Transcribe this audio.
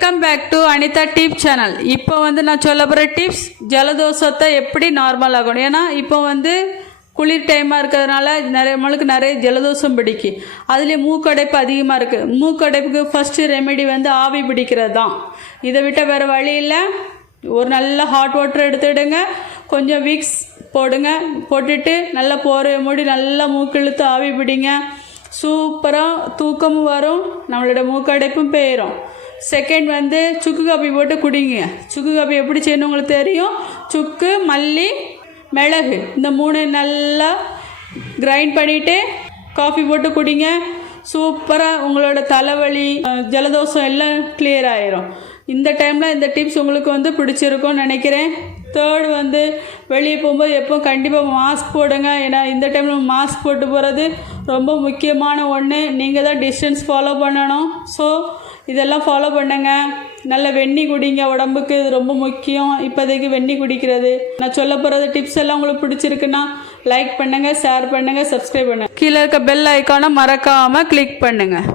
Welcome back to Anitha tip channel. இப்போ நான் சொல்ல போகிற டிப்ஸ் ஜலதோஷத்தை எப்படி நார்மல் ஆகணும். ஏன்னா இப்போ குளிர் டைமாக இருக்கிறதுனால நம்மளுக்கு நிறைய ஜலதோஷம் பிடிக்கும். அதுலேயும் மூக்கடைப்பு அதிகமாக இருக்குது. மூக்கடைப்புக்கு ஃபஸ்ட்டு ரெமெடி ஆவி பிடிக்கிறது தான். இதை விட்டால் வேறு வழி இல்லை. ஒரு நல்ல ஹாட் வாட்டர் எடுத்துடுங்க, கொஞ்சம் விக்ஸ் போடுங்க, போட்டுட்டு நல்லா போகிற மூடி நல்லா மூக்கிழுத்து ஆவி பிடிங்க. சூப்பராக தூக்கமும் வரும், நம்மளோட மூக்கடைப்பும் போயிடும். செகண்ட் சுக்கு காப்பி போட்டு குடிங்க. சுக்கு காப்பி எப்படி செய்யணும் உங்களுக்கு தெரியும். சுக்கு, மல்லி, மிளகு இந்த மூணு நல்லா கிரைண்ட் பண்ணிவிட்டு காஃபி போட்டு குடிங்க. சூப்பராக உங்களோட தலைவலி ஜலதோஷம் எல்லாம் கிளியர் ஆயிரும். இந்த டைமில் இந்த டிப்ஸ் உங்களுக்கு பிடிச்சிருக்கும்னு நினைக்கிறேன். தேர்டு வெளியே போகும்போது எப்போ கண்டிப்பாக மாஸ்க் போடுங்க. ஏன்னா இந்த டைமில் மாஸ்க் போட்டு போகிறது ரொம்ப முக்கியமான ஒன்று. நீங்கள் தான் டிஸ்டன்ஸ் ஃபாலோ பண்ணணும். ஸோ இதெல்லாம் ஃபாலோ பண்ணுங்க. நல்ல வெந்நி குடிங்க, உடம்புக்கு இது ரொம்ப முக்கியம். இப்போதைக்கு வெந்நி குடிக்கிறது. நான் சொல்ல போகிறது டிப்ஸ் எல்லாம் உங்களுக்கு பிடிச்சிருக்குன்னா லைக் பண்ணுங்கள், ஷேர் பண்ணுங்கள், சப்ஸ்கிரைப் பண்ணுங்கள். கீழே இருக்க பெல் ஐக்கானை மறக்காமல் கிளிக் பண்ணுங்கள்.